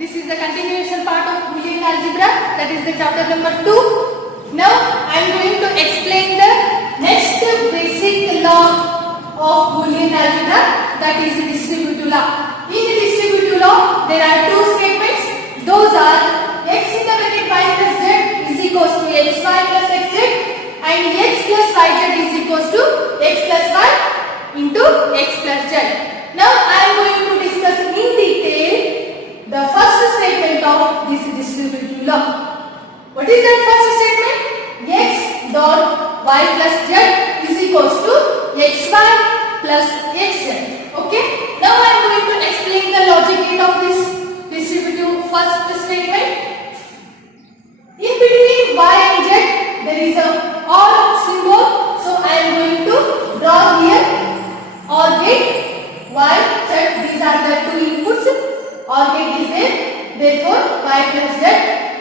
This is the continuation part of Boolean algebra, that is the chapter number 2. Now I am going to explain the next basic law of Boolean algebra, that is the distributive law. In the distributive law there are two statements. Those are x in the bracket y plus z is equals to xy plus xz and x plus yz is equals to x plus y into x plus z. Now I am going to discuss in detail the first statement of this distributive law. What is that first statement? X dot y plus z is equals to xy plus xz. Okay. Now I am going to explain the logic of this distributive first statement. In between y and z there is a OR symbol. So I am going to draw here OR gate. Y, z, these are the two inputs. OR gate is there. Therefore, y plus z.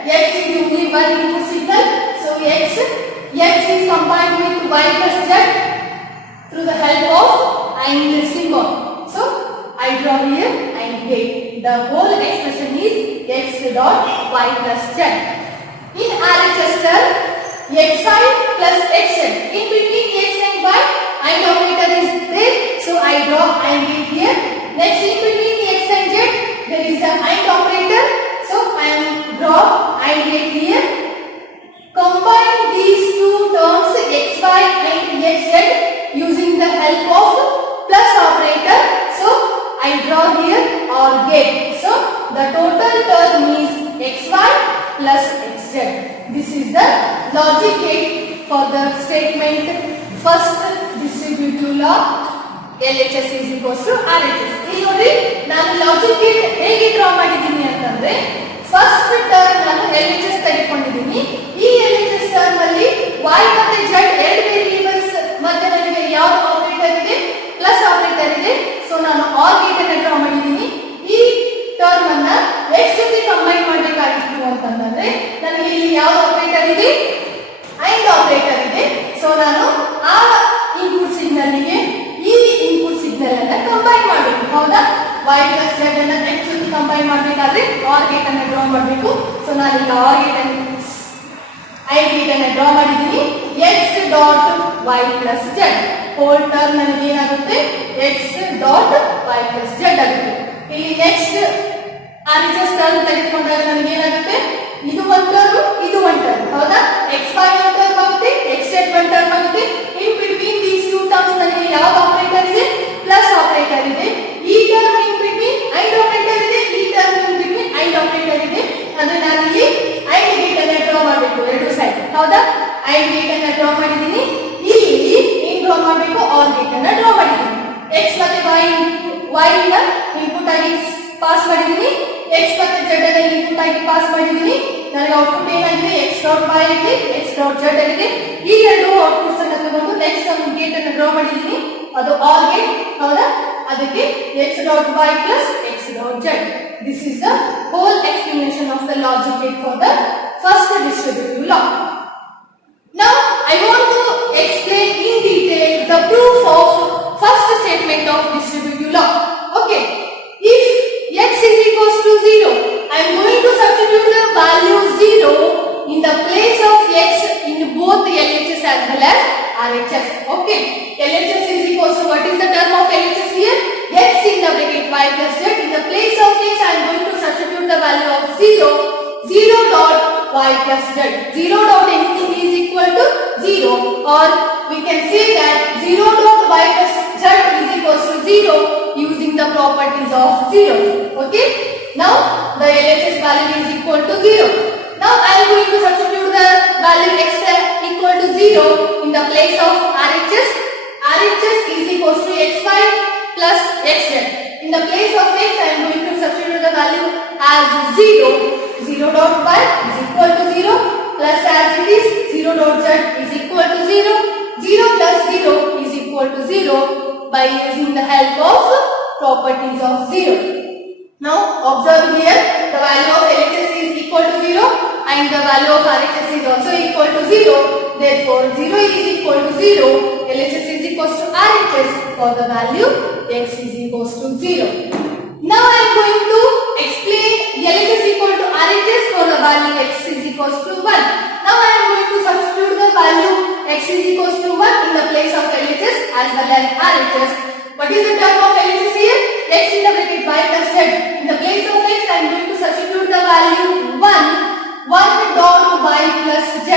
X is only one input signal. So x is combined with y plus z through the help of AND symbol. So I draw here AND gate. The whole expression is x dot y plus z. In RHS term, xy plus xz. In between x and y, AND operator is there. So I draw AND gate here. Next, in between x and z, there is a AND operator. So I am draw AND gate here. Combine these two terms xy and xz using the help of plus operator. So I draw here OR gate. So the total term is xy plus xz. This is the logic gate for the statement first distributive law. LHS is equals to RHS. ಇಲ್ಲಿ ನೋಡಿ ನಾನು logic gate ಹೇಗೆ ಡ್ರಾ ಮಾಡಿದ್ದೀನಿ ಅಂತಂದ್ರೆ first term ನಾನು LHS ತೆಗೆದುಕೊಂಡಿದ್ದೀನಿ. ಈ LHS term ಅಲ್ಲಿ y ಮತ್ತೆ z ಎರಡು ವೇರಿಯೇಬಲ್ಸ್ ಮತ್ತೆ ನನಗೆ ಯಾವ ಆಪರೇಟರ್ ಇದೆ? ಪ್ಲಸ್ ಆಪರೇಟರ್ ಇದೆ. ಸೊ ನಾನು OR ಗೇಟ್ ಅನ್ನು ಡ್ರಾ ಮಾಡಿದ್ದೀನಿ. ಈ ಟರ್ಮ್ ಅನ್ನ x ಜೊತೆ ಕಂಬೈನ್ ಮಾಡಬೇಕಾಗಿತ್ತು ಅಂತಂದ್ರೆ ನನಗೆ ಇಲ್ಲಿ ಯಾವ ಆಪರೇಟರ್ ಇದೆ? AND ಆಪರೇಟರ್ ಇದೆ. ಸೊ ನಾನು ಆ ಇನ್ಪುಟ್ ಸಿಗ್ನಲ್ ಗೆ ಈ ಇನ್ಪುಟ್ ಸಿಗ್ನಲ್ ಅನ್ನು ಕಂಬೈನ್ ಮಾಡಬೇಕು. ಹೌದಾ? y plus z ಅನ್ನು x ಜೊತೆ ಕಂಬೈನ್ ಮಾಡಬೇಕಾದ್ರೆ OR ಗೇಟ್ ಅನ್ನು ಡ್ರಾ ಮಾಡಬೇಕು. ಸೊ ನಾನು ಈಗ OR ಗೇಟ್ ಅನ್ನು AND ಗೇಟ್ ಅನ್ನು ಡ್ರಾ ಮಾಡಿದ್ದೀನಿ. x dot y plus z whole term ನನಗೆ ಏನಾಗುತ್ತೆ? x dot y plus z ಆಗುತ್ತೆ. ಇಲ್ಲಿ ನೆಕ್ಸ್ಟ್ RHS ಟರ್ಮ್ ತೆಗೆದುಕೊಂಡಾಗ ನನಗೆ ಏನಾಗುತ್ತೆ? ಇದು ಒಂದು ಟರ್ಮ್, ಇದು ಒಂದು ಟರ್ಮ್. ಹೌದಾ? xy ಒಂದು ಟರ್ಮ್ ಆಗುತ್ತೆ, xz ಒಂದು ಟರ್ಮ್ ಆಗುತ್ತೆ. In between these two terms ನನಗೆ ಯಾವ ಆಪರೇಟರ್ ಇದೆ? ಪ್ಲಸ್ ಆಪರೇಟರ್ ಇದೆ. ಈ term in between AND operator ಇದೆ, ಈ term in between AND operator ಇದೆ. ಅಂದ್ರೆ ನಾನು ಇಲ್ಲಿ AND ಗೇಟ್ ಅನ್ನು ಡ್ರಾ ಮಾಡಬೇಕು ಎರಡು ಸೈಡ್. ಹೌದಾ? AND ಗೇಟ್ ಅನ್ನು ಡ್ರಾ ಮಾಡಿದ್ದೀನಿ. ಇಲ್ಲಿ ಏನ್ ಡ್ರಾ ಮಾಡಬೇಕು? OR ಗೇಟ್ ಅನ್ನು ಡ್ರಾ ಮಾಡಿದ್ದೀನಿ. x ಮತ್ತೆ y ನ ಇನ್ಪುಟ್ ಆಗಿ ಪಾಸ್ ಮಾಡಿದ್ದೀನಿ. x ಮತ್ತೆ z ಅನ್ನು ಇನ್ಪುಟ್ ಆಗಿ ಪಾಸ್ ಮಾಡಿದ್ದೀನಿ. ನನಗೆ ಔಟ್ಪುಟ್ ಏನಾಗಿದೆ? x ಡಾಟ್ y ಆಗಿದೆ, x ಡಾಟ್ z ಆಗಿದೆ. ಈ ಎರಡು ಔಟ್ಪುಟ್ಸ್ ಅನ್ನು ತಗೊಂಡು ನೆಕ್ಸ್ಟ್ ಒಂದು ಗೇಟ್ ಅನ್ನು ಡ್ರಾ ಮಾಡಿದ್ದೀನಿ. ಅದು OR ಗೇಟ್. ಹೌದಾ? ಅದಕ್ಕೆ x dot y plus x dot z. This is the whole explanation of the logic gate for the first distributive law. Now I want to explain in detail the proof of first statement of distributive law. Okay. If x is equals to 0, I am going to substitute the value 0 in the place of x in both LHS as well as RHS. Okay. LHS is equals to, what is the term of LHS here? X in the bracket y plus z. In the place of x, I am going to substitute the value of 0. 0 dot y plus z. 0 dot anything is equal to 0, or we can say that 0 dot y plus z is equals to 0 using the properties of 0. Okay. Now the LHS value is equal to 0. Now I am going to substitute the value x equal to 0 in the place of RHS. RHS is equals to xy plus xz. In the place of x, I am going to substitute the value as 0. 0 dot y is equal to 0 plus as it is 0 dot z is equal to 0. 0 plus 0 is equal to 0 by using the help of properties of 0. Now observe here, the value of LHS is equal to 0 and the value of RHS is also equal to 0. Therefore 0 is equal to 0. LHS is equals to RHS for the value x is equals to 0. Now I am going to explain LHS and RHS. What is the term of LHS here? X in the bracket y plus z. In the place of x, I am going to substitute the value 1 dot y plus z.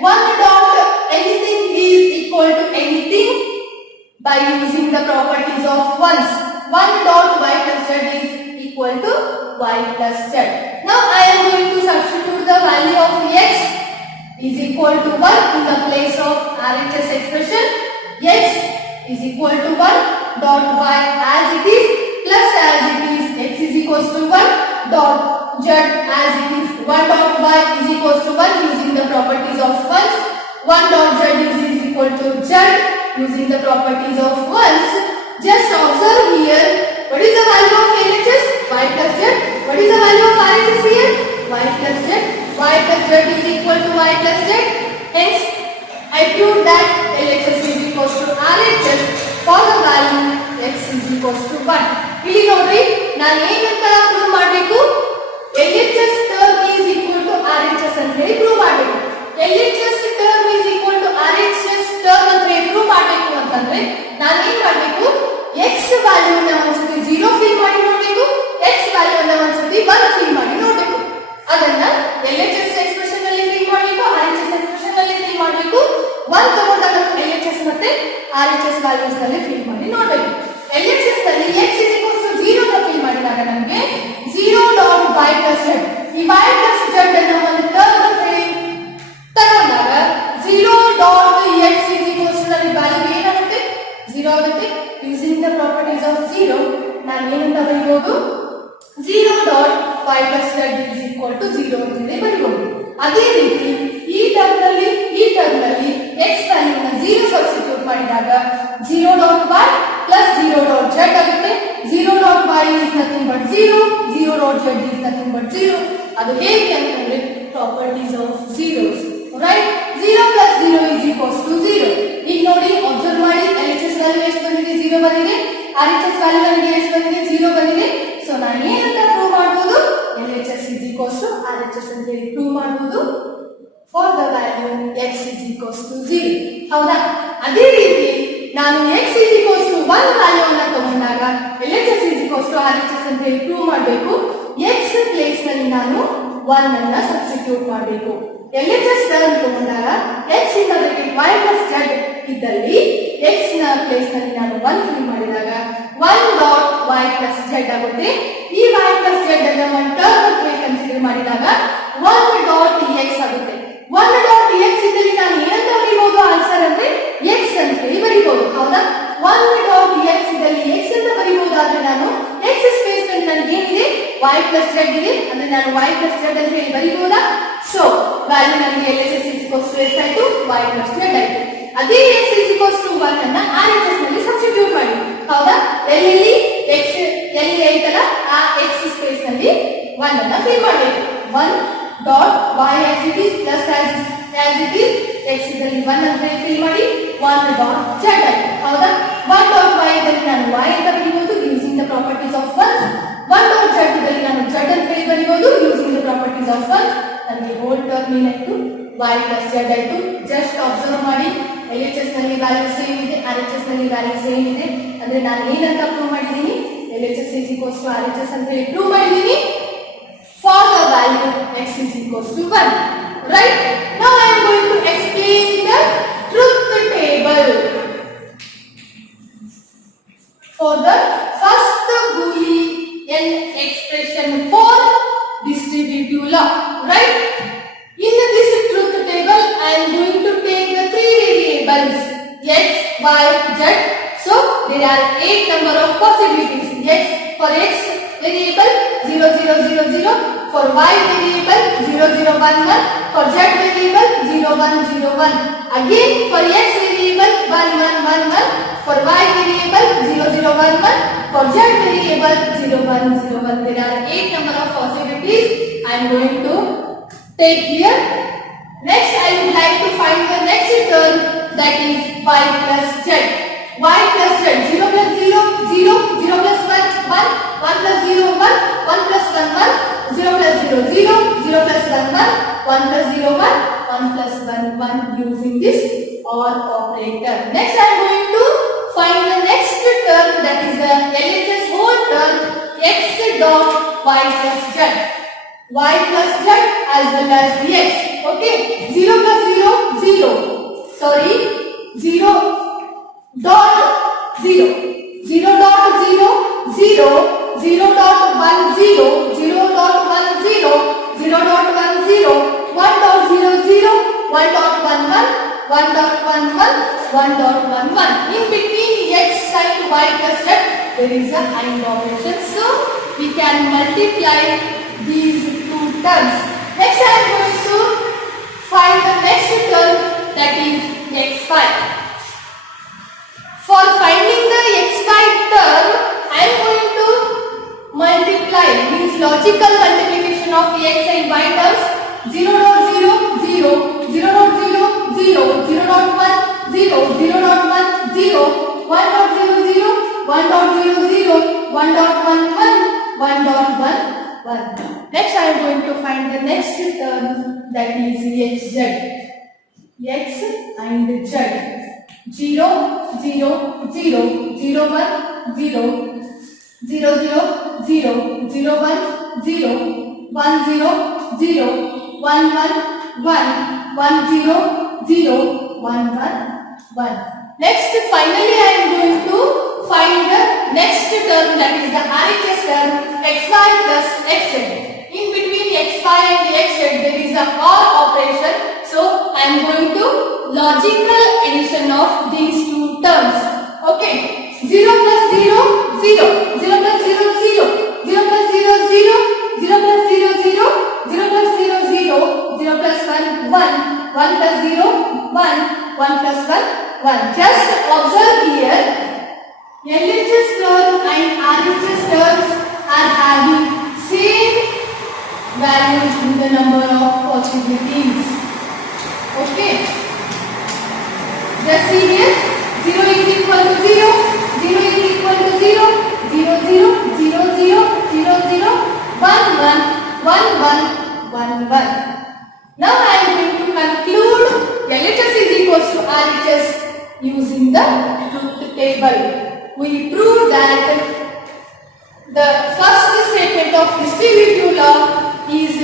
1 dot anything is equal to anything by using the properties of ones. 1 dot y plus z is equal to y plus z. Now I am going to substitute the value of x is equal to 1 in the place of RHS expression. X is equal to 1 dot y as it is plus as it is x is equals to 1 dot z as it is 1 dot y is equals to 1 using the properties of ones. 1 dot z is equal to z using the properties of ones. Just observe here, what is the value of LHS? Y plus z. What is the value of RHS here? Y plus z. Y plus z is equal to y plus z. Hence, I proved that LHS is equals to RHS for the value x is equals to 1. ಇಲ್ಲಿ ನೋಡ್ರಿ, ನಾನು ಏನಂತ ಪ್ರೂವ್ ಮಾಡಬೇಕು? LHS term is equal to RHS ಅಂತ ಹೇಳಿ ಪ್ರೂವ್ ಮಾಡಬೇಕು. LHS term is equal to RHS term ಅಂತ ಹೇಳಿ ಪ್ರೂವ್ ಮಾಡಬೇಕು ಅಂತಂದ್ರೆ ನಾನು ಏನು ಮಾಡಬೇಕು? x ವ್ಯಾಲ್ಯೂ ನ ಒಂದ್ಸತಿ 0 ಫಿಲ್ ಮಾಡಿ ನೋಡಬೇಕು, x ವ್ಯಾಲ್ಯೂ ನ ಒಂದ್ಸತಿ 1 ಫಿಲ್ ಮಾಡಿ ನೋಡಬೇಕು. ಅದನ್ನ LHS ಎಕ್ಸ್ಪ್ರೆಷನ್ ಅಲ್ಲಿ ಫಿಲ್ ಮಾಡಬೇಕು, RHS ಎಕ್ಸ್ಪ್ರೆಷನ್ ಅಲ್ಲಿ ಫಿಲ್ ಮಾಡಬೇಕು. 1 ತಗೊಂಡಾಗ LHS ಮತ್ತೆ RHS ವ್ಯಾಲ್ಯೂಸ್ ನಲ್ಲಿ ಫಿಲ್ ಮಾಡಿ ನೋಡಬೇಕು. LHS ನಲ್ಲಿ x is equals to 0 ನ ಫಿಲ್ ಮಾಡಿದಾಗ ನಮಗೆ 0 dot y plus z. ಈ y plus z ಅನ್ನು ಒಂದು ಟರ್ಮ್ ಅಂತ ಹೇಳಿ ತಗೊಂಡಾಗ 0 dot x is equals to ನಲ್ಲಿ ವ್ಯಾಲ್ಯೂ ಏನಾಗುತ್ತೆ? 0 ಆಗುತ್ತೆ. ಯೂಸಿಂಗ್ ದ ಪ್ರಾಪರ್ಟೀಸ್ ಆಫ್ 0 ನಾನು ಏನಂತ ಬರೀಬಹುದು? 0 dot y plus z is equal to 0 ಅಂತ ಹೇಳಿ ಬರೀಬಹುದು. ಅದೇ ರೀತಿ ಈ ಟರ್ಮ್ ನಲ್ಲಿ x ವ್ಯಾಲ್ಯೂ ನ 0 ಸಬ್ಸ್ಟಿಟ್ಯೂಟ್ ಮಾಡಿದಾಗ 0 dot y plus 0 dot z ಆಗುತ್ತೆ. 0 dot y is nothing but 0, 0 dot z is nothing but 0. ಅದು ಹೇಗೆ ಅಂತಂದ್ರೆ ಪ್ರಾಪರ್ಟೀಸ್ ಆಫ್ zeros, ರೈಟ್? 0 plus 0 is equals to 0. ಈಗ ನೋಡಿ, ಅಬ್ಸರ್ವ್ ಮಾಡಿ, LHS ವ್ಯಾಲ್ಯೂ ಎಷ್ಟು ಬಂದಿದೆ? 0 ಬಂದಿದೆ. RHS ವ್ಯಾಲ್ಯೂ ನನಗೆ ಎಷ್ಟು ಬಂದಿದೆ? 0 ಬಂದಿದೆ. ಸೊ ನಾನು ಏನಂತ ಪ್ರೂವ್ ಮಾಡಬಹುದು? LHS is equals to RHS ಅಂತ ಹೇಳಿ ಪ್ರೂವ್ ಮಾಡಬಹುದು for the value x is equals to 0. ಹೌದಾ? ಅದೇ ರೀತಿ ನಾನು x is equals to 1 ವ್ಯಾಲ್ಯೂ ಅನ್ನು ತಗೊಂಡಾಗ LHS is equals to RHS ಅಂತ ಹೇಳಿ ಪ್ರೂವ್ ಮಾಡಬೇಕು. x ಪ್ಲೇಸ್ ನಲ್ಲಿ ನಾನು 1 ಅನ್ನ ಸಬ್ಸ್ಟಿಟ್ಯೂಟ್ ಮಾಡಬೇಕು. LHS ಟರ್ಮ್ ತಗೊಂಡಾಗ x in the bracket y plus z ಇದ್ದಲ್ಲಿ x ನ ಪ್ಲೇಸ್ ನಲ್ಲಿ ನಾನು 1 ಫಿಲ್ ಮಾಡಿದಾಗ 1 dot y plus z ಆಗುತ್ತೆ. ಈ y plus z ಅನ್ನು ಒಂದು ಟರ್ಮ್ ಅಂತ ಹೇಳಿ ಕನ್ಸಿಡರ್ ಮಾಡಿದಾಗ 1 dot x ಆಗುತ್ತೆ. 1 dot x ಇದ್ದಲ್ಲಿ ನಾನು ಏನಂತ ಬರೀಬಹುದು? ಆನ್ಸರ್ ಅಂದ್ರೆ x ಅಂತ ಹೇಳಿ ಬರೀಬಹುದು. ಹೌದಾ? 1 dot x ಇದ್ದಲ್ಲಿ x ಅಂತ ಬರೀಬಹುದಾದ್ರೆ ನಾನು x ಸ್ಪೇಸ್ ನಲ್ಲಿ ನನಗೆ ಏನಿದೆ? y plus z ಇದೆ. ಅಂದ್ರೆ ನಾನು y plus z ಅಂತ ಹೇಳಿ ಬರೀಬಹುದಾ? ಸೊ ವ್ಯಾಲ್ಯೂ ನನಗೆ LHS is equals to ಎಷ್ಟಾಯ್ತು? y plus z ಆಯ್ತು. ಅದೇ x is equals to 1 ಅನ್ನ RHS ನಲ್ಲಿ ಸಬ್ಸ್ಟಿಟ್ಯೂಟ್ ಮಾಡಿ. ಹೌದಾ? ಎಲ್ಲಿ x ಎಲ್ಲಿ ಐತಲ್ಲ ಆ x ಸ್ಪೇಸ್ ನಲ್ಲಿ 1 ಅನ್ನ ಫಿಲ್ ಮಾಡಬೇಕು. 1 dot y as it is plus as it is x ಇದ್ದಲ್ಲಿ 1 ಅಂತ ಫಿಲ್ ಮಾಡಿ 1 dot z ಆಯ್ತು. ಹೌದಾ? 1 dot y ಇದ್ದಲ್ಲಿ ನಾನು y ಅಂತ ಬರೀಬಹುದು using the properties of 1. 1 dot z ಇದ್ದಲ್ಲಿ ನಾನು z ಅಂತ ಹೇಳಿ ಬರೀಬಹುದು ಯೂಸಿಂಗ್ ದ ಪ್ರಾಪರ್ಟೀಸ್ ಆಫ್ 1. ನನಗೆ ಹೋಲ್ ಟರ್ಮ್ ಏನಾಯ್ತು? y plus z ಆಯ್ತು. ಜಸ್ಟ್ ಅಬ್ಸರ್ವ್ ಮಾಡಿ, LHS ನಲ್ಲಿ ವ್ಯಾಲ್ಯೂ ಸೇಮ್ ಇದೆ, RHS ನಲ್ಲಿ ವ್ಯಾಲ್ಯೂ ಸೇಮ್ ಇದೆ. ಅಂದ್ರೆ ನಾನು ಏನಂತ ಪ್ರೂವ್ ಮಾಡಿದ್ದೀನಿ? LHS is equals to RHS ಅಂತ ಹೇಳಿ ಪ್ರೂವ್ ಮಾಡಿದ್ದೀನಿ for the value x is equals to 1. Right? Now I am going to explain the truth table for the first Boolean expression for distributive law. Right? In this truth table, I am going to take the 3 variables x, y, z. So there are 8 number of possibilities. For x variable 0 0 0 0, for y variable 0 0 1 1, for z variable 0 1 0 1. Again for x variable 1 1 1 1, for y variable 0 0 1 1, for z variable 0 1 0 1. There are 8 number of possibilities I am going to take here. Next I would like to find the next term, that is y plus z. Y plus z, 0 plus 0 0, 0 plus 1 1, 1 plus 0 1, 1 plus 1 1, 0 plus 0 0, 0 plus 1 1, 1 plus 0 1, 1 plus 1 1 using this OR operator. Next I am going to find the next term, that is the LHS whole term, x dot y plus z. Y plus z as well as the x. Okay, 0 plus 0, 0. Sorry, 0 dot 0. 0 dot 0, 0. 0 dot 1, 0. 0 dot 1, 0. 0 dot 1, 0. 1 dot 0, 0. 1 dot 1, 1. 1 dot 1, 1. 1 dot 1, 1. In between x and y plus z, there is a AND operation. So, we can multiply these two terms. Next, I am going to find the next term, that is x5. For finding the x5 term, I am going to multiply, means logical multiplication of x and y terms. 0 dot 0, 0. 0 dot 0, 0. 0 dot 1, 0. 0 dot 1, 0. 1 dot 0, 0. 1 dot 0, 0. 1 dot 1, 1. 1 dot 1, 1. Next, I am going to find the next term, that is xz. X and z. 0, 0, 0. 0, 1, 0. 0, 0, 0. 0, 1, 0. 1, 0, 0. 1, 1, 1. 1, 0, 0. 1, 1, 1. Next, finally, I am going to find the next term, that is the RHS term, xy plus xz. In between xy and xz, there is a OR operation. So, I am going to logical addition of these two terms. Okay. 0 plus 0, 0. 0 plus 0, 0. 0 plus 0, 0. 0 plus 0, 0. 0 plus 0, 0. 0 plus 1, 1. 1 plus 0, 1. 1 plus 1, 1. Just observe here. LHS term and RHS terms are having same values in the number of possibilities. Okay. Just see here. 0 is equal to 0. 0 is equal to 0. 0, 0. 0, 0. 0, 0. 1, 1. 1, 1. 1, 1. Now I am going to conclude LHS is equals to RHS using the truth table. We prove that the first statement of distributive law is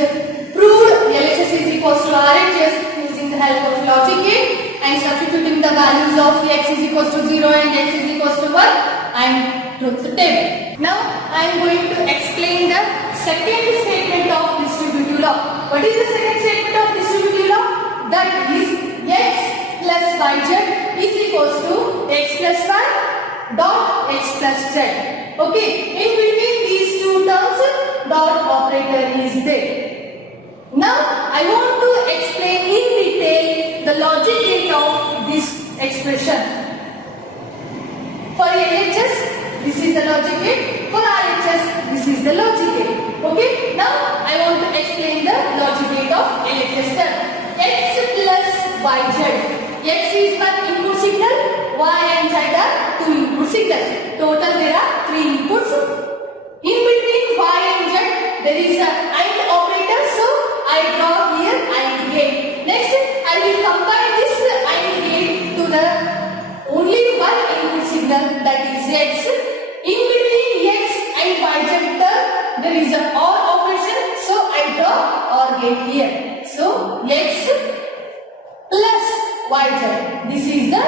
proved. LHS is equals to RHS using the help of logic gate and substituting the values of x is equals to 0 and x is equals to 1 and truth table. Now I am going to explain the second statement of distributive law. What is the second statement of distributive law? That is x plus yz is equals to x plus y dot x plus z. Okay, in between these two terms, dot operator is there. Now, I want to explain in detail the logic gate of this expression. For LHS, this is the logic gate. For RHS, this is the logic gate. Okay, now I want to explain the logic gate of LHS term. X plus yz. X is one input signal, y and z are two input signals. Total there are three inputs. In between y and z there is a AND operator, so I draw here AND gate. Next I will combine this AND gate to the only one input signal, that is x. In between x and yz term there is a OR operation, so I draw OR gate here. So x plus yz. This is the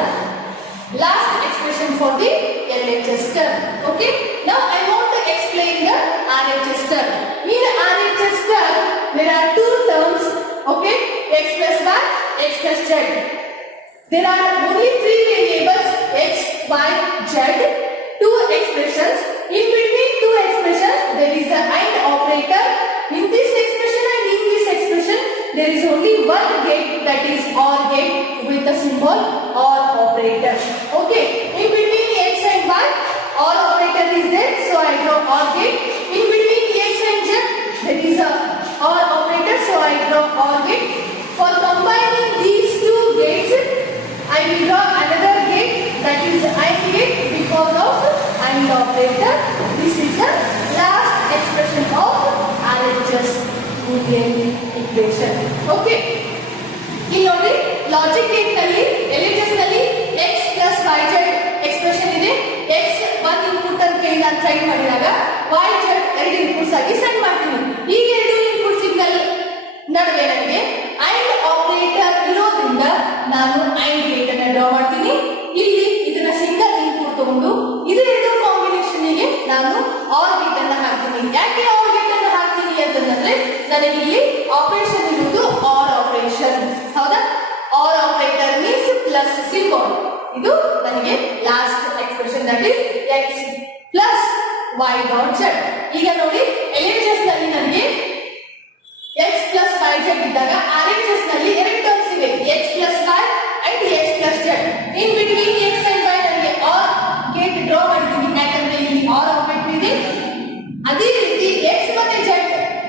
last expression for the LHS term. Okay. Now I want to explain the RHS term. In RHS term, there are two terms. Okay. X plus y, x plus z. There are only three variables, x, y, z. Two expressions. In between two expressions, there is a AND operator. In this expression and in this expression, there is only one gate, that is OR gate with the symbol OR operator. Okay. In between x and y, OR operator is there, so I draw OR gate. In between x and z, there is a OR operator, so I draw OR gate. For combining these two gates, I will draw another gate, that is AND gate, because of AND operator. This is the last expression of RHS Boolean equation. Okay. In order logic gate nalli LHS nalli x plus yz expression ಇದೆ. ಸೈಡ್ ನಾನು ಸೈಡ್ ಮಾಡಿದಾಗ y z ಎರಡು ಇನ್ಪುಟ್ಸ್ ಆಗಿ ಸೆಂಡ್ ಮಾಡ್ತೀನಿ. ಈ ಎರಡು input signal ನಡುವೆ ನನಗೆ AND ಆಪರೇಟರ್ ಇರೋದ್ರಿಂದ ನಾನು AND ಗೇಟ್ ಅನ್ನು ಡ್ರಾ ಮಾಡ್ತೀನಿ. ಇಲ್ಲಿ ಇದನ್ನ ಸಿಂಗಲ್ ಇನ್ಪುಟ್ ತಗೊಂಡು ಇದೆರಡು ಕಾಂಬಿನೇಷನ್ ಗೆ ನಾನು OR ಗೇಟ್ ಅನ್ನು ಹಾಕ್ತೀನಿ. ಯಾಕೆ OR ಗೇಟ್ ಅನ್ನು ಹಾಕ್ತೀನಿ ಅಂತಂದ್ರೆ ನನಗೆ ಇಲ್ಲಿ ಆಪರೇಷನ್ ಇರುವುದು OR ಆಪರೇಷನ್. ಹೌದಾ? OR operator means plus symbol. ಇದು ನನಗೆ last expression that is x plus y dot z. ಈಗ ನೋಡಿ LHS ನಲ್ಲಿ ನನಗೆ x ಪ್ಲಸ್ y z ಇದ್ದಾಗ RHS ನಲ್ಲಿ ಎರಡು ಟರ್ಮ್ಸ್ ಇವೆ, x plus y and x plus z. In between x and y ನನಗೆ OR ಗೇಟ್ ಡ್ರಾ ಮಾಡ್ತೀನಿ, ಯಾಕಂದ್ರೆ ಇಲ್ಲಿ OR ಆಪರೇಟರ್ ಇದೆ. ಅದೇ ರೀತಿ x ಮತ್ತೆ z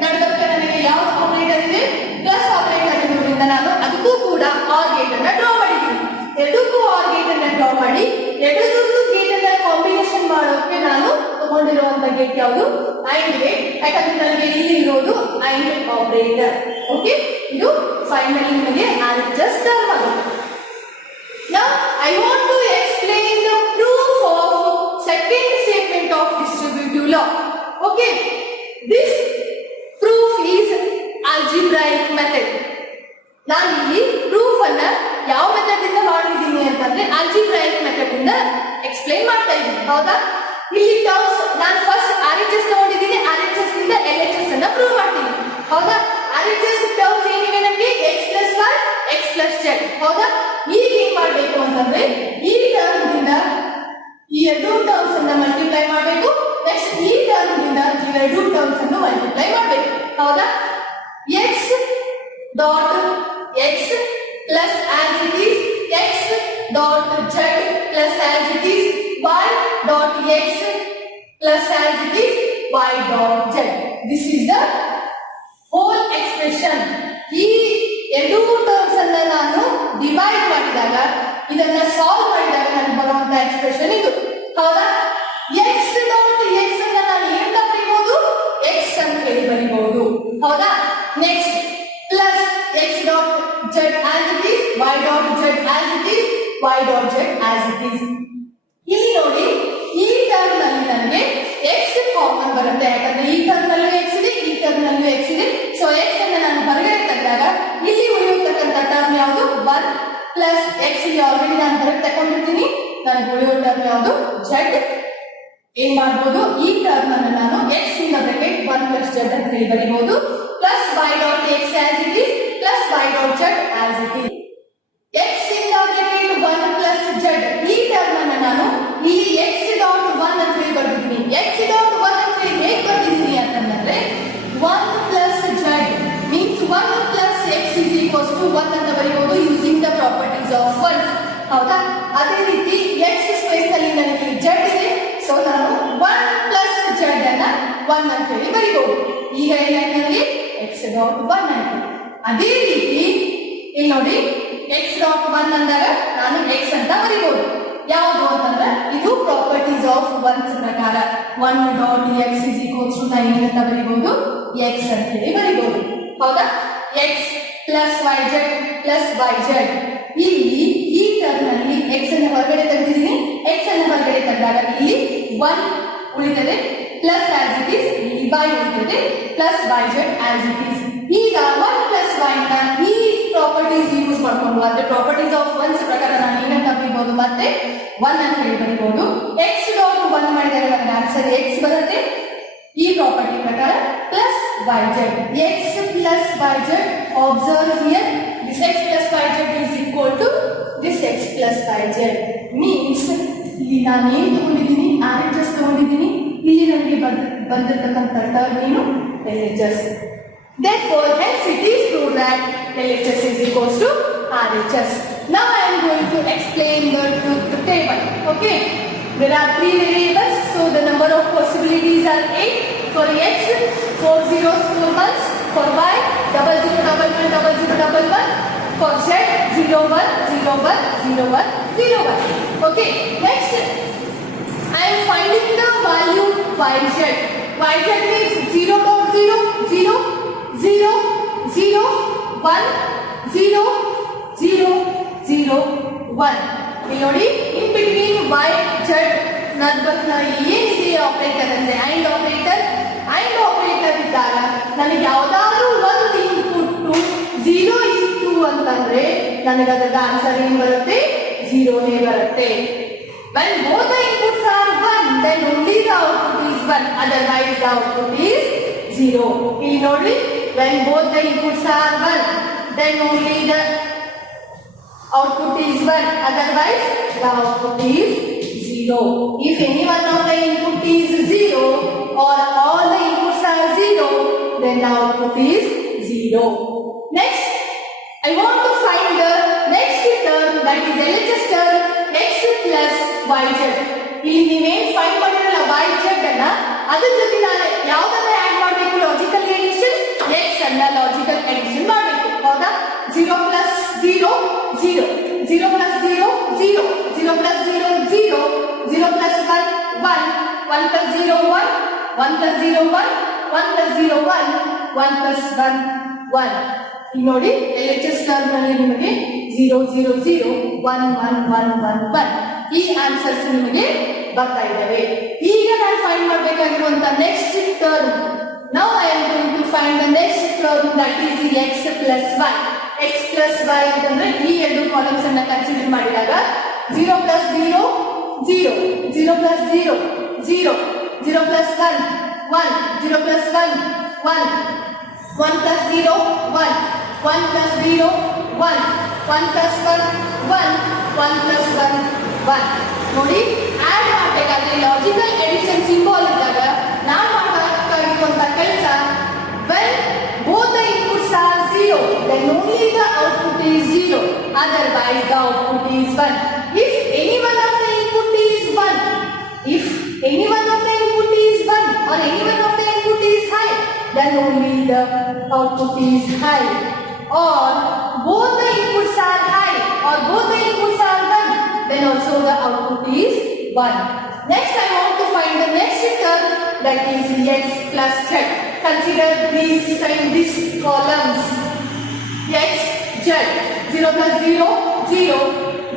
ನಡುವೆ ನನಗೆ ಯಾವ ಆಪರೇಟರ್ ಇದೆ? ಪ್ಲಸ್ ಆಪರೇಟರ್ ಇರೋದ್ರಿಂದ ನಾನು ಅದಕ್ಕೂ ಕೂಡ OR ಗೇಟ್ ಅನ್ನು ಡ್ರಾ ಮಾಡಿದ್ದೀನಿ. ಎರಡಕ್ಕೂ OR ಗೇಟ್ ಅನ್ನು ಡ್ರಾ ಮಾಡಿ ಎರಡಕ್ಕೂ ಗೇಟ್ ಅನ್ನ ಕಾಂಬಿನೇಷನ್ ಮಾಡೋಕೆ ನಾನು ತಗೊಂಡಿರುವಂತ ಗೇಟ್ ಯಾವುದು? AND gate. ಯಾಕಂದ್ರೆ ನನಗೆ ಇಲ್ಲಿ ಇರೋದು AND ಆಪರೇಟರ್. ಓಕೆ, ಇದು ಫೈನಲಿ ನಿಮಗೆ RHS ಟರ್ಮ್ ಆಗುತ್ತೆ. Now I want to explain the proof of second statement of distributive law. Okay, this proof is algebraic method. ನಾನು ಇಲ್ಲಿ ಪ್ರೂಫ್ ಅನ್ನ ಯಾವ ಮೆಥಡ್ ಇಂದ ಮಾಡಿದ್ದೀನಿ ಅಂತಂದ್ರೆ ಆಲ್ಜಿಬ್ರೈಕ್ ಮೆಥಡ್ ಇಂದ ಎಕ್ಸ್ಪ್ಲೈನ್ ಮಾಡ್ತಾ ಇದ್ದೀನಿ. ಹೌದಾ? ಇಲ್ಲಿ ಟರ್ಮ್ಸ್ ನಾನು ಫಸ್ಟ್ RHS ತಗೊಂಡಿದ್ದೀನಿ, RHS ಇಂದ LHS ಅನ್ನ ಪ್ರೂವ್ ಮಾಡ್ತೀನಿ. ಹೌದಾ? RHS ಟರ್ಮ್ಸ್ ಏನಿವೆ ನಮಗೆ x plus y x plus z. ಹೌದಾ? ಈಗ ಏನ್ ಮಾಡ್ಬೇಕು ಅಂತಂದ್ರೆ ಈ ಟರ್ಮ್ ಇಂದ ಈ ಎರಡು ಟರ್ಮ್ಸ್ ಅನ್ನ ಮಲ್ಟಿಪ್ಲೈ ಮಾಡಬೇಕು. ನೆಕ್ಸ್ಟ್ ಈ ಟರ್ಮ್ ಇಂದ ಈ ಎರಡು ಟರ್ಮ್ಸ್ ಅನ್ನು ಮಲ್ಟಿಪ್ಲೈ ಮಾಡಬೇಕು. ಹೌದಾ? x dot x plus as it is x dot z plus as it is y dot x plus as it is y dot z. This is the whole expression. ಈ ಎರಡು ಟರ್ಮ್ಸ್ ಅನ್ನ ನಾನು ಡಿವೈಡ್ ಮಾಡಿದಾಗ ಇದನ್ನ ಸಾಲ್ವ್ ಮಾಡಿದಾಗ ನನಗೆ ಬರುವಂತ ಎಕ್ಸ್ಪ್ರೆಷನ್ ಇದು. ಹೌದಾ? x dot x ಅನ್ನ ನಾನು ಏನಂತ ಬರೀಬಹುದು? x ಅಂತ ಹೇಳಿ ಬರೀಬಹುದು. ಹೌದಾ? Next plus x dot z as it is y dot z as it is y dot z as it is. ಇಲ್ಲಿ ನೋಡಿ ಈ ಟರ್ಮ್ ನಲ್ಲಿ ನನಗೆ x ಕಾಮನ್ ಬರುತ್ತೆ, ಯಾಕಂದ್ರೆ ಈ ಟರ್ಮ್ ನಲ್ಲೂ x ಇದೆ, ಈ ಟರ್ಮ್ ನಲ್ಲೂ x ಇದೆ. ಸೊ x ಅನ್ನು ನಾನು ಹೊರಗಡೆ ತೆಗೆದಾಗ ಇಲ್ಲಿ ಉಳಿಯತಕ್ಕಂತ ಟರ್ಮ್ ಯಾವುದು? 1 ಪ್ಲಸ್ x. ಇಲ್ಲಿ ಆಲ್ರೆಡಿ ನಾನು ಹೊರಗೆ ತಗೊಂಡಿರ್ತೀನಿ. ನನಗೆ ಉಳಿಯೋ ಟರ್ಮ್ ಯಾವುದು? z. ಏನ್ ಮಾಡಬಹುದು? ಈ ಟರ್ಮ್ ಅನ್ನು ನಾನು x ಇಂದ ಬ್ರಾಕೆಟ್ 1 ಪ್ಲಸ್ z ಅಂತ ಹೇಳಿ ಬರೀಬಹುದು. Plus y dot x as it is plus y dot z as it is. x ಇಂದ ಬ್ರಾಕೆಟ್ 1 ಪ್ಲಸ್ z. ಈ ಟರ್ಮ್ ಅನ್ನು ನಾನು ಇಲ್ಲಿ x dot 1 ಅಂತ ಹೇಳಿ ಬರ್ತಿದ್ದೀನಿ. x dot 1 ಅಂತ ಹೇಳಿ ಹೇಗೆ ಬರ್ತಿದ್ದೀನಿ ಅಂತಂದ್ರೆ 1 plus z means 1 plus x is equals to 1 ಅಂತ ಬರೀಬಹುದು using the properties of 1. ಹೌದಾ? ಅದೇ ರೀತಿ x ಸ್ಪೇಸ್ ನಲ್ಲಿ ನನಗೆ z ಇದೆ, ಸೊ ನಾನು 1 ಪ್ಲಸ್ z ಅನ್ನ 1 ಅಂತ ಹೇಳಿ ಬರೀಬಹುದು. ಈಗ ಏನಾಯ್ತು ನನಗೆ? x dot 1 ಆಯ್ತು. ಅದೇ ರೀತಿ ಇಲ್ಲಿ ನೋಡಿ x dot 1 ಅಂದಾಗ ನಾನು x ಅಂತ ಬರೀಬಹುದು. ಯಾವುದು ಅಂತಂದ್ರೆ ಇದು ಪ್ರಾಪರ್ಟೀಸ್ ಆಫ್ 1 ಪ್ರಕಾರ 1 dot x is equals to 9 ಅಂತ ಬರೀಬಹುದು, x ಅಂತ ಹೇಳಿ ಬರೀಬಹುದು. ಹೌದಾ? x plus yz plus yz. ಇಲ್ಲಿ ಈ ಟರ್ಮ್ ನಲ್ಲಿ x ಅನ್ನು ಹೊರಗಡೆ ತೆಗೆದಿದ್ದೀನಿ. x ಅನ್ನು ಹೊರಗಡೆ ತೆಗೆದಾಗ ಇಲ್ಲಿ 1 ಉಳಿತದೆ, ಪ್ಲಸ್ as it is ಇಲ್ಲಿ y ಉಳಿತದೆ, plus yz as it is. ಈಗ 1 ಪ್ಲಸ್ y ನ ಈ ಪ್ರಾಪರ್ಟೀಸ್ ಯೂಸ್ ಮಾಡ್ಕೊಂಡು ಅಂದ್ರೆ ಪ್ರಾಪರ್ಟೀಸ್ ಆಫ್ 1 ಪ್ರಕಾರ ನಾನು ಏನಂತ ಬರೀಬಹುದು? ಮತ್ತೆ 1 ಅಂತ ಹೇಳಿ ಬರೀಬಹುದು. x ಡಾಟ್ 1 ಮಾಡಿದಾಗ ನನಗೆ ಆನ್ಸರ್ x ಬರುತ್ತೆ ಈ ಪ್ರಾಪರ್ಟಿ ಪ್ರಕಾರ, plus yz. x plus yz. observe here this x plus yz is equal to this x plus yz means ಇಲ್ಲಿ ನಾನು ಏನು ತಗೊಂಡಿದ್ದೀನಿ? RHS ತಗೊಂಡಿದ್ದೀನಿ. ಇಲ್ಲಿ ನನಗೆ ಬಂದಿರತಕ್ಕಂಥ ಟರ್ಮ್ ಏನು? LHS. Therefore, hence it is proved that LHS is equals to RHS. Now I am going to explain the truth table. Okay, there are 3 variables, so the number of possibilities are 8. For x, 4 zeros 4 ones. For y, 00111111. For z, 01010101. Okay, next I am finding the value yz. Yz means 0.0 0 0 0 1 0 0 0 1. ಇಲ್ಲಿ ನೋಡಿ in between y z ಏನಿದೆ ಆಪರೇಟರ್ ಅಂದ್ರೆ and operator ಇದ್ದಾಗ ನನಗೆ ಯಾವುದಾದ್ರೂ ಒಂದು ಇನ್ಪುಟ್ 0 ಇತ್ತು ಅಂತಂದ್ರೆ ನನಗೆ ಅದರ ಆನ್ಸರ್ ಏನು ಬರುತ್ತೆ, 0ನೇ ಬರುತ್ತೆ. When both the inputs are 1, then only the output is 1, otherwise the output is 0. ಇಲ್ಲಿ ನೋಡಿ, when both the inputs are 1, then only the output is 1, otherwise the output is 0. If any one of the input is 0 or all the inputs are 0, then the output is 0. Next, I want to find the next term, that is LHS term x plus yz. ಇಲ್ಲಿ ನೀವೇನು ಫೈಂಡ್ ಮಾಡಿರಲ್ಲ yz ಅನ್ನ, ಅದ್ರ ಜೊತೆ ನಾನು ಯಾವುದನ್ನ ಆಡ್ ಮಾಡಬೇಕು, logical edition, x ಅನ್ನ ಲಾಜಿಕಲ್ ಎಡಿಷನ್ ಮಾಡಬೇಕು. ಹೌದಾ? 0 plus 0 0, 0 plus 0 0, 0 plus 0 0, 0 plus 1 1, 1 plus 0 1, 1 plus 0 1, 1 plus 0 1, 1 plus 1 1. ಈಗ ನೋಡಿ, LHS ಟರ್ಮ್ ನಲ್ಲಿ ನಿಮಗೆ 0 0 0, 1 1 1 1 1 ಈ ಆನ್ಸರ್ಸ್ ನಿಮಗೆ ಬರ್ತಾ ಇದ್ದಾವೆ. ಈಗ ನಾನು ಫೈಂಡ್ ಮಾಡಬೇಕಾಗಿರುವಂತ next term, now I am going to find the next term, that is x plus y. x plus y ಅಂತಂದ್ರೆ ಈ ಎರಡು ಕಾಲಮ್ಸ್ ಅನ್ನ ಕನ್ಸಿಡರ್ ಮಾಡಿದಾಗ 0 plus 0 0, 0 plus 0 0, 0 plus 1 1, 0 plus 1 1, 1 plus 0 1, 1 plus 0 1, 1 plus 1 1, 1 plus 1 1. ನೋಡಿ, ಆಡ್ ಮಾಡಬೇಕಾದ್ರೆ ಲಾಜಿಕಲ್ ಎಡಿಷನ್ ಸಿಂಬಲ್ ಇದ್ದಾಗ ನಾವು ಮಾಡಬೇಕಾಗಿರುವಂತ ಕೆಲಸ, when both the inputs are 0, then only the output is 0, otherwise the output is 1. If any one of the input is 1, if any one of the input is 1 or any one of the input is high, then only the output is high. Or both the inputs are high or both the inputs are 1, then also the output is 1. Next, I want to find the next term, that is x plus z. Consider these columns. X, z. 0 plus 0 0,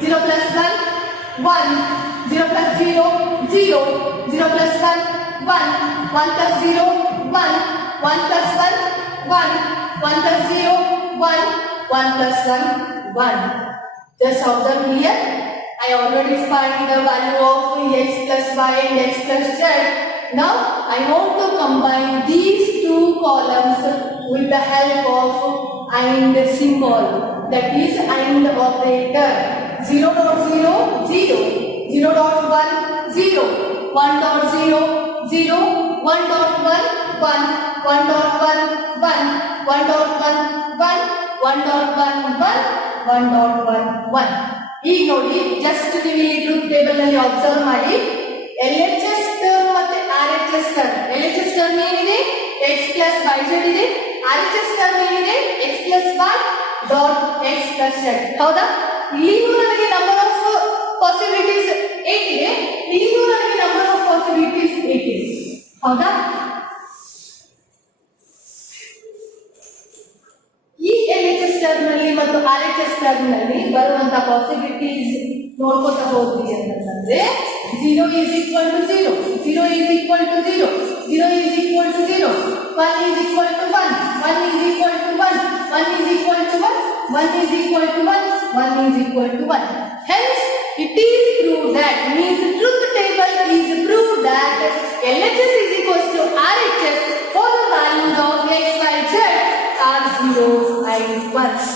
0 plus 1 1, 0 plus 0 0, 0 plus 1 1, 1 plus 0 1, 1 plus 1 1, 1 plus 0 1, 1 plus 1 1. Just observe here, I already find the value of x plus y and x plus z. Now I want to combine these two columns with the help of AND symbol, that is AND operator. 0 dot 0 0, 0 dot 1 0, 1 dot 0 0, 1 dot 1 1, 1 dot 1 1, 1 dot 1 1, 1 dot 1 1, 1 dot 1 1. ಈಗ ನೋಡಿ, ಜಸ್ಟ್ ನೀವು ಈ truth table ನಲ್ಲಿ ಅಬ್ಸರ್ವ್ ಮಾಡಿ, LHS term ಮತ್ತೆ RHS term. LHS term ಏನಿದೆ, x plus yz ಇದೆ. RHS term ಏನಿದೆ, x plus y dot x plus z. ಹೌದಾ? ಇಲ್ಲಿಗೂ ನನಗೆ ನಂಬರ್ ಆಫ್ ಪಾಸಿಬಿಲಿಟೀಸ್ 8 ಇದೆ, ಇಲ್ಲಿಗೂ ನನಗೆ ನಂಬರ್ ಆಫ್ ಪಾಸಿಬಿಲಿಟೀಸ್ 8 ಇದೆ. ಹೌದಾ? ಈ LHS ಟರ್ಮ್ ನಲ್ಲಿ ಮತ್ತು RHS ಟರ್ಮ್ ನಲ್ಲಿ ಬರುವಂತ ಪಾಸಿಬಿಲಿಟೀಸ್ ನೋಡ್ಕೊತಾ ಹೋದ್ವಿ ಅಂತಂದ್ರೆ, 0 is equal to 0, 0 is equal to 0, 0 is equal to 0, 1 is equal to 1, 1 is equal to 1, 1 is equal to 1, 1 is equal to 1, 1 is equal to 1. Hence, it is proved that, means truth table is proved that LHS is equal to RHS for the values of x, y, z are 0s and 1s.